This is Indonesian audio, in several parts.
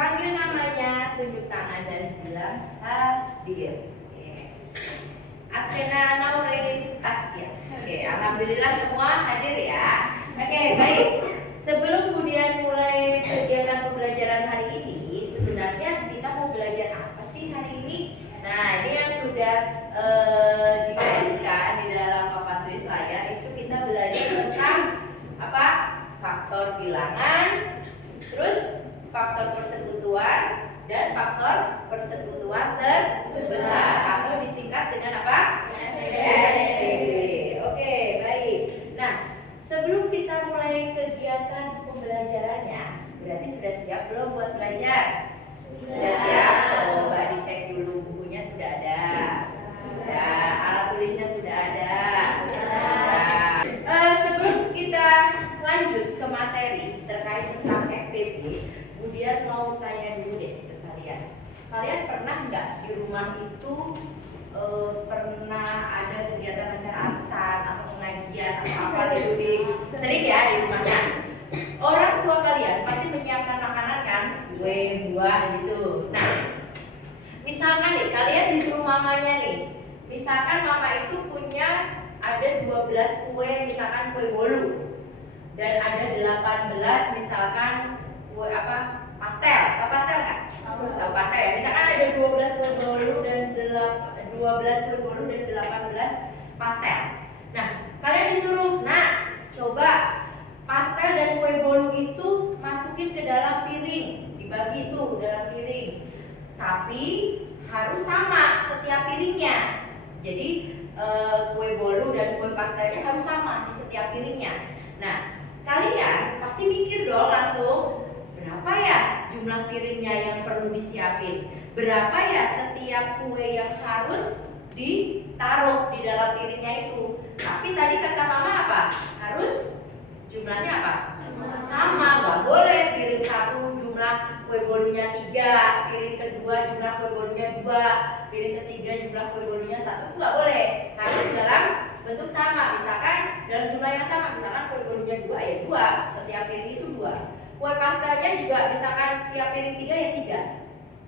Dipanggil namanya, tunjuk tangan dan bilang hadir. Athena Naurin Askia. Oke, alhamdulillah semua hadir ya. Oke, baik. Sebelum kemudian mulai kegiatan pembelajaran hari ini, sebenarnya kita mau belajar apa sih hari ini? Nah, ini yang sudah diberikan di dalam papan tulis layar itu kita belajar tentang apa? Faktor bilangan, terus faktor persekutuan dan faktor persekutuan terbesar atau disingkat dengan apa? FP. Oke, baik. Nah, sebelum kita mulai kegiatan pembelajarannya, berarti sudah siap belum buat belajar? Sudah siap? Coba dicek dulu bukunya sudah ada. Sudah, alat tulisnya sudah ada. Sebelum kita lanjut ke materi terkait tentang FPB, kemudian mau tanya dulu deh ke kalian. Kalian pernah nggak di rumah itu pernah ada kegiatan acara arisan atau pengajian atau apa gitu di sering ya di rumahnya? Orang tua kalian pasti menyiapkan makanan kan, kue, buah gitu. Nah, misalkan nih kalian disuruh mamanya nih, misalkan mama itu punya ada 12 kue, misalkan kue bolu, dan ada 18 misalkan kue apa? Pastel. Tahu pastel kan? Tahu pastel ya. Misalkan ada 12 kue bolu dan 12 kue bolu dan 18 pastel. Nah, kalian disuruh, nah, coba pastel dan kue bolu itu masukin ke dalam piring, dibagi itu dalam piring. Tapi harus sama setiap piringnya. Jadi kue bolu dan kue pastelnya harus sama di setiap piringnya. Nah, kalian pasti mikir dong langsung, berapa ya jumlah piringnya yang perlu disiapin? Berapa ya setiap kue yang harus ditaruh di dalam piringnya itu? Tapi tadi kata mama apa? Harus jumlahnya apa? Sama, nggak boleh piring satu jumlah kue bolunya 3, piring kedua jumlah kue bolunya 2, piring ketiga jumlah kue bolunya 1, nggak boleh. Harus dalam bentuk sama, misalkan dalam jumlah yang sama, misalkan kue bolunya 2 ya 2, setiap piring itu 2. Kue pastelnya juga misalkan tiap piring 3 ya 3.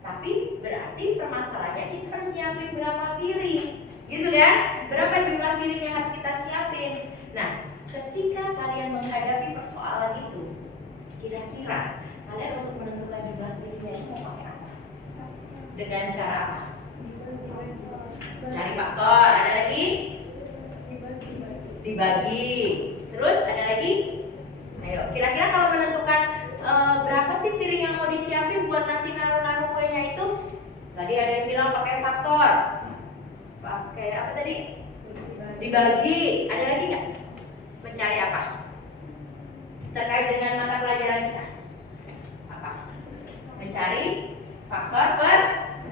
Tapi berarti permasalahannya kita harus nyiapin berapa piring, gitu kan? Berapa jumlah piring yang harus kita siapin. Nah, ketika kalian menghadapi persoalan itu, kira-kira kalian untuk menentukan jumlah piringnya itu mau pakai apa? Dengan cara apa? Cari faktor. Ada lagi? Dibagi. Terus ada lagi? Ayo, kira-kira kalau menentukan berapa sih piring yang mau disiapin buat nanti naruh-naruh kuenya itu? Tadi ada yang bilang pakai faktor. Pakai apa tadi? Dibagi. Ada lagi nggak? Mencari apa? Terkait dengan mata pelajaran kita. Apa? Mencari faktor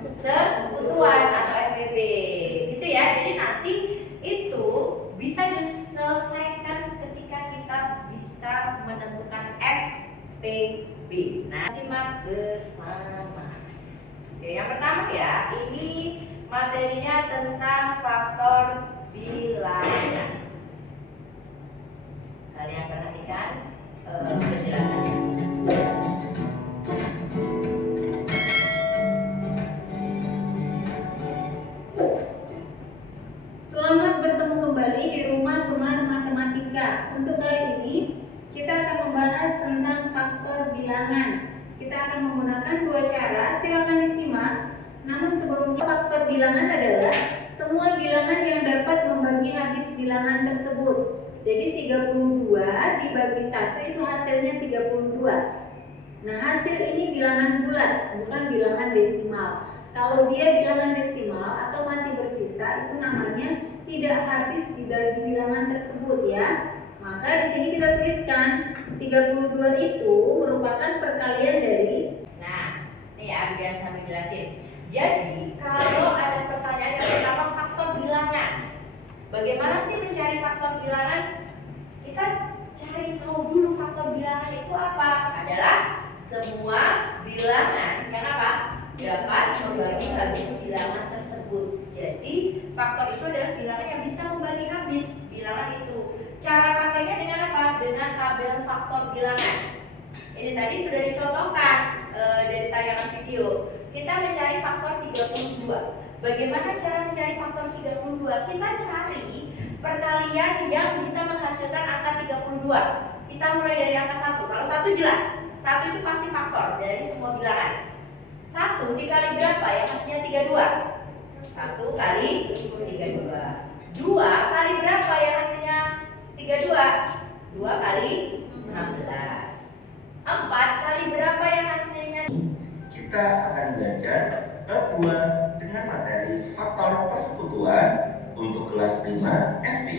persekutuan atau FPB. Gitu ya. Jadi nanti itu bisa diselesaikan ketika kita bisa menentukan FPB. Nah, simak bersama. Oke, yang pertama ya, ini materinya tentang faktor bilangan. Kalian perhatikan penjelasannya. Selamat bertemu kembali di rumah Gemar Matematika. Untuk kali ini kita akan membahas tentang faktor bilangan. Kita akan menggunakan dua cara, silakan disimak. Namun sebelumnya, faktor bilangan adalah semua bilangan yang dapat membagi habis bilangan tersebut. Jadi 32 dibagi 1 itu hasilnya 32. Nah, hasil ini bilangan bulat, bukan bilangan desimal. Kalau dia bilangan desimal atau masih bersisa, itu namanya tidak habis dibagi bilangan tersebut ya. Maka di sini kita tuliskan 32 itu merupakan perkalian dari. Nah, nih ya, biar sambil jelasin. Jadi, kalau ada pertanyaan yang pertama faktor bilangan, bagaimana sih mencari faktor bilangan? Kita cari tahu dulu faktor bilangan itu apa. Adalah semua bilangan yang apa? Dapat membagi habis bilangan tersebut. Jadi, faktor itu adalah bilangan yang bisa membagi habis bilangan itu. Cara pakainya dengan apa? Dengan tabel faktor bilangan. Ini tadi sudah dicontohkan. dari tayangan video. Kita mencari faktor 32. Bagaimana cara mencari faktor 32? Kita cari perkalian yang bisa menghasilkan angka 32. Kita mulai dari angka 1. Kalau 1 jelas, 1 itu pasti faktor dari semua bilangan. 1 dikali berapa ya? Hasilnya 32. 1 kali 32. 2 kali berapa ya hasilnya 32? 2 kali 16. 4 kali berapa yang hasilnya? Kita akan belajar bab 2 dengan materi faktor persekutuan untuk kelas 5 SD.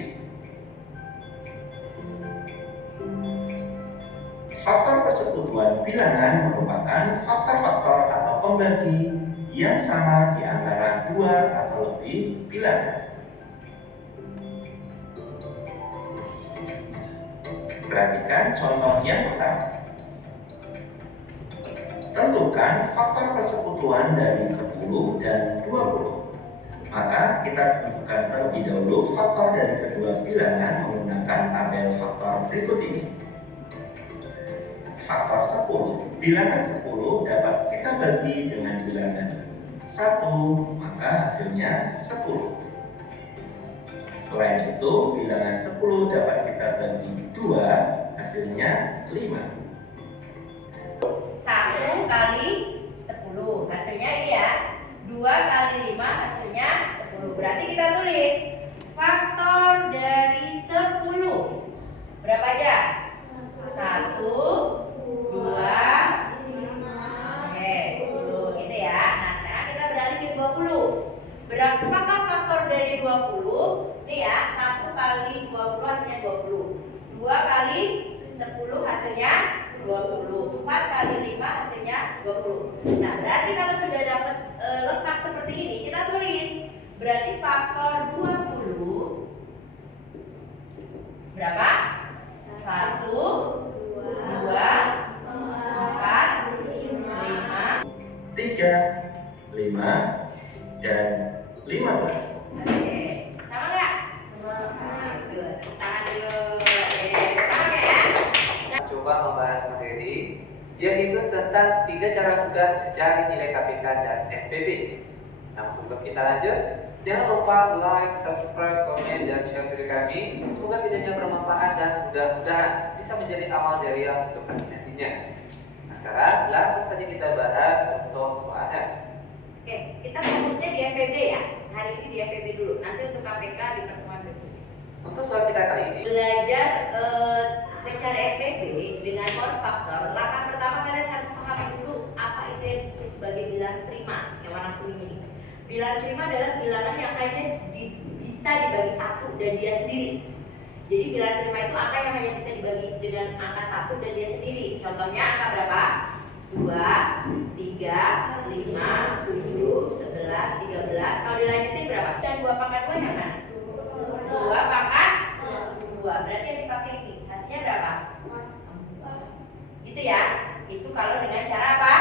Faktor persekutuan bilangan merupakan faktor-faktor atau pembagi yang sama di antara dua atau lebih bilangan. Perhatikan contoh yang pertama. Tentukan faktor persekutuan dari 10 dan 20. Maka kita tentukan terlebih dahulu faktor dari kedua bilangan menggunakan tabel faktor berikut ini. Faktor 10. Bilangan 10 dapat kita bagi dengan bilangan 1, maka hasilnya 10. Selain itu, bilangan 10 dapat kita bagi 2, hasilnya 5. 1 kali 10, hasilnya ini ya. 2 kali 5, hasilnya 10. Berarti kita tulis faktor dari 10. Berapa aja? 1, 2, 5, 10 gitu ya. Nah, sekarang kita beralih ke 20. Berapakah faktor dari 20? Nih ya, 1 kali 20 hasilnya 20. 2 kali 10 hasilnya 20. 4 kali 5 hasilnya 20. Nah, berarti kalau sudah dapat lengkap seperti ini, kita tulis. Berarti faktor 20 berapa? 1, 2, 4, 5, 3, 5, dan 15. Oke, sama nggak? Good. Tangan dulu. Sama ya? Coba membahas materi yaitu tentang 3 cara mudah mencari nilai KPK dan FPB. Nah, sebelum kita lanjut, jangan lupa like, subscribe, komen, dan share video kami. Semoga videonya bermanfaat dan mudah-mudahan bisa menjadi amal jariah untuk kami nantinya. Nah, sekarang langsung saja kita bahas contoh soalnya. Oke, kita fokusnya di FPB ya. Hari ini di FPB dulu. Nanti untuk KPK di pertemuan berikutnya. Untuk soal kita kali ini, Belajar mencari FPB dengan power faktor. Langkah pertama kalian harus pahami dulu apa itu yang disebut sebagai bilangan prima yang warna kuning ini. Bilangan prima adalah bilangan yang hanya bisa dibagi 1 dan dia sendiri. Jadi bilangan prima itu angka yang hanya bisa dibagi dengan angka 1 dan dia sendiri. Contohnya angka berapa? 2, 3, 5, 7, 11, 13. Kalau dilanjutin berapa? Dan 2 pangkat 2 yang mana? 2 pangkat 2. Berarti yang dipakai ini. Hasilnya berapa? 4. Gitu ya. Itu kalau dengan cara apa?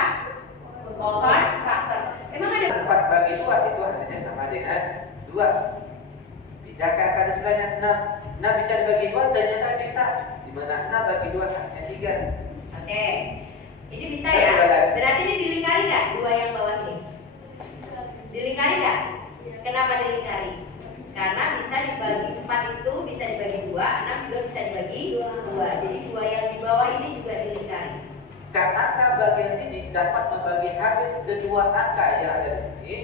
Pohon faktor. Emang ada 4 bagi 2 itu hasilnya sama dengan 2. Bidakah angka di sebelahnya 6? 6 bisa dibagi 2 dan nyata bisa. Dimana 6 bagi 2 hasilnya 3. Oke. Ini bisa ya? Berarti ini dilingkari nggak? 2 yang bawah ini. Dilingkari nggak? Kenapa dilingkari? Karena bisa dibagi 4 itu bisa dibagi 2, 6 juga bisa dibagi 2. Jadi 2 yang di bawah ini juga dilingkari. Karena angka bagian sini dapat membagi habis kedua angka yang ada di sini,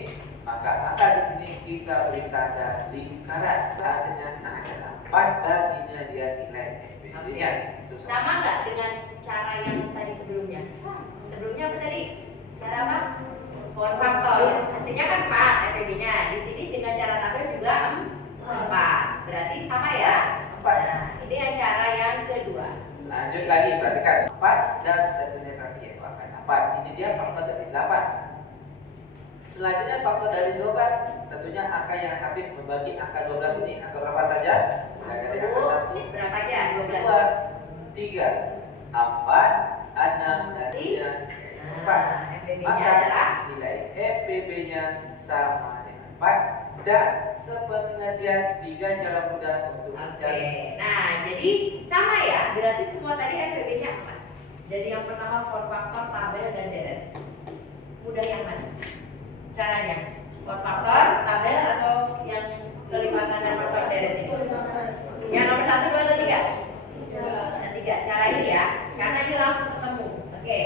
maka angka di sini kita beri tanda lingkaran. Hasilnya nah ada 4 dan ini dia nilai FPB-nya. Sama nggak dengan cara yang tadi sebelumnya? Sebelumnya apa tadi? Cara apa? Pohon faktor. Hasilnya kan 4 FPB-nya. Di sini dengan cara tabel juga 4. Berarti sama ya? 4. Nah, ini yang cara yang kedua. Lanjut lagi, perhatikan 4 dan tentunya terakhir yaitu angka 8. Ini dia faktor dari 8. Selanjutnya faktor dari 12. Tentunya angka yang habis membagi angka 12 ini. Angka berapa saja? Silakan di angka 1. Berapa aja? 12. 2, 3, 4, 6, dan 4. FPB-nya Maka adalah nilai FPB-nya sama dengan 4. Dan sepertinya dia 3 cara mudah untuk mencari. Oke. Nah, jadi sama ya. Berarti semua tadi FPB-nya 4. Dari yang pertama for faktor, tabel, dan deret. Mudah yang mana? Caranya? For faktor, tabel, atau yang kelipatan dan faktor deret ini? Yang nomor 1, 2, atau 3? Yang 3. Cara ini ya, karena ini langsung ketemu. Oke,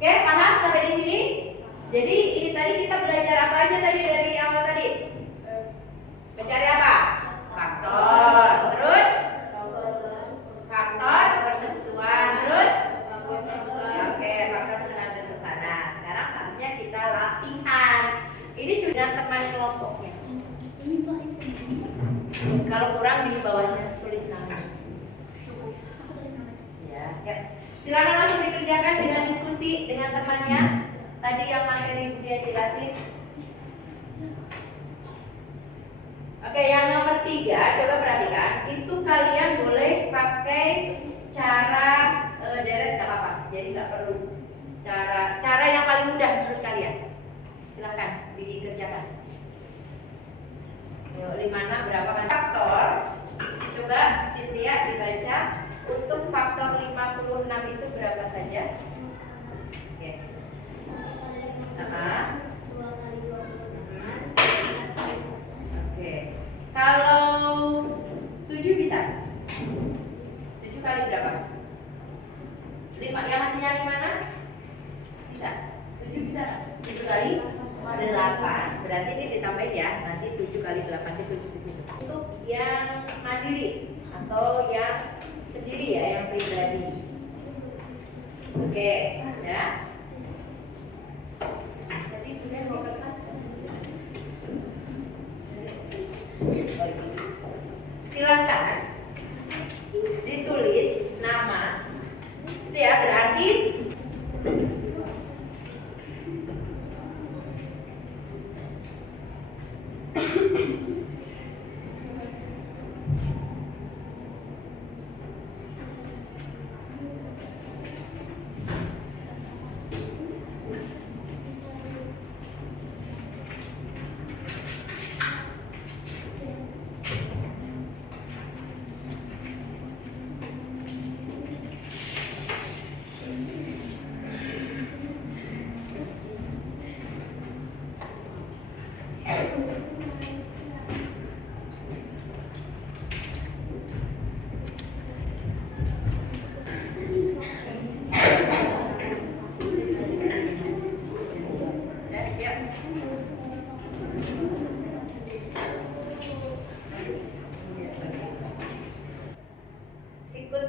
paham sampai di sini? Jadi ini tadi kita belajar apa aja tadi dari awal tadi? Mencari apa? Faktor. Terus? Faktor persekutuan. Terus? Oke, faktor pesanan dan pesanan. Sekarang saatnya kita latihan. Ini sudah teman kelompoknya. Kalau kurang di bawahnya tulis nama. Ya. Silakan langsung dikerjakan dengan diskusi dengan temannya. Tadi yang materi dia jelasin. Oke, yang nomor 3, coba perhatikan. Itu kalian boleh pakai cara deret, nggak apa-apa. Jadi nggak perlu cara yang paling mudah menurut kalian. Silakan dikerjakan. 56 berapa kan? Faktor. Coba Cynthia dibaca. Untuk faktor 56 itu berapa saja? Oke. Oke. Kalau 7 bisa? 7 kali berapa? 5 yang hasilnya 5 bisa? 7 bisa nggak? 7 kali 8. Berarti ini ditambahin ya. Nanti 7 kali 8 ditulis di situ. Untuk yang mandiri atau yang sendiri ya, yang pribadi. Oke, ya. Tadi sudah mau kertas. Silakan ditulis nama. Itu ya, berarti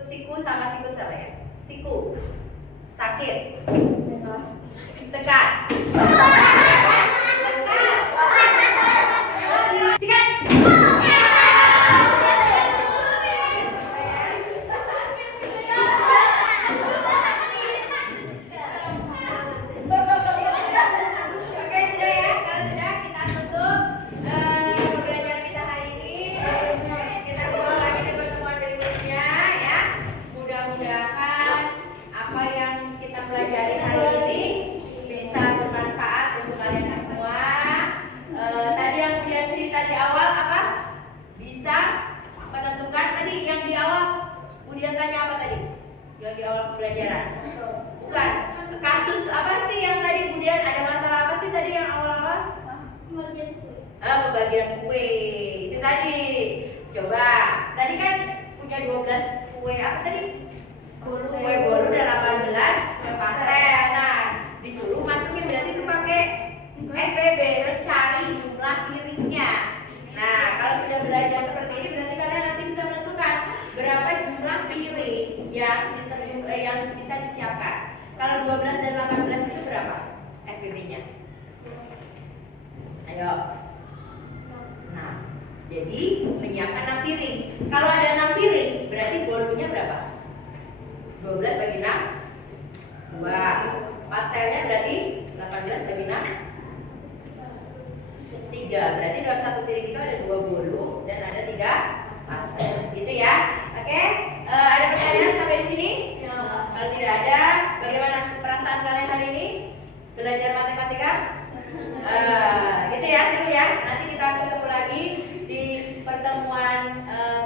siku sama sikut sama ya. Siku sakit, sekat, sikat. Oke, sudah ya. Kalau sudah, kita tutup pembelajaran kita hari ini. Kita ketemu lagi di pertemuan berikutnya ya. Mudah-mudahan apa yang kita pelajari hari ini bisa bermanfaat untuk kalian semua. Tadi yang Budian cerita di awal apa? Bisa menentukan tadi yang di awal. Budian tanya apa tadi? Yang di awal pembelajaran. Bukan. Kasus apa sih yang tadi Budian ada masalah apa sih tadi yang awal-awal? Pembagian kue. Itu tadi. Coba. Tadi kan punya 12 kue apa tadi? Kue bolu dan 18 kue pastel. Nah, disuruh masukin berarti itu pakai FPB, mencari jumlah piringnya. Nah, kalau sudah belajar seperti ini berarti kalian nanti bisa menentukan berapa jumlah piring yang bisa disiapkan. Kalau 12 dan 18 itu berapa FPB-nya? Ayo. Nah, jadi menyiapkan 6 piring. Kalau ada 6 piring, berarti bolunya berapa? 12 bagi 6 2. Pastelnya berarti 18 bagi 6 3. Berarti dalam satu piring itu ada 2 bolu dan ada 3 pastel. Gitu ya. Oke? Ada pertanyaan sampai di sini? Kalau tidak ada, bagaimana perasaan kalian hari ini belajar matematika? Gitu ya, seru ya. Nanti kita ketemu lagi di pertemuan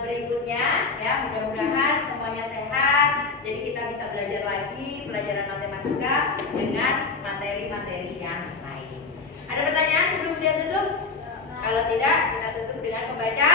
berikutnya ya. Mudah-mudahan semuanya sehat. Jadi kita bisa belajar lagi. lagi pelajaran matematika dengan materi-materi yang lain. Ada pertanyaan sebelum dia tutup? Kalau tidak, kita tutup dengan membaca.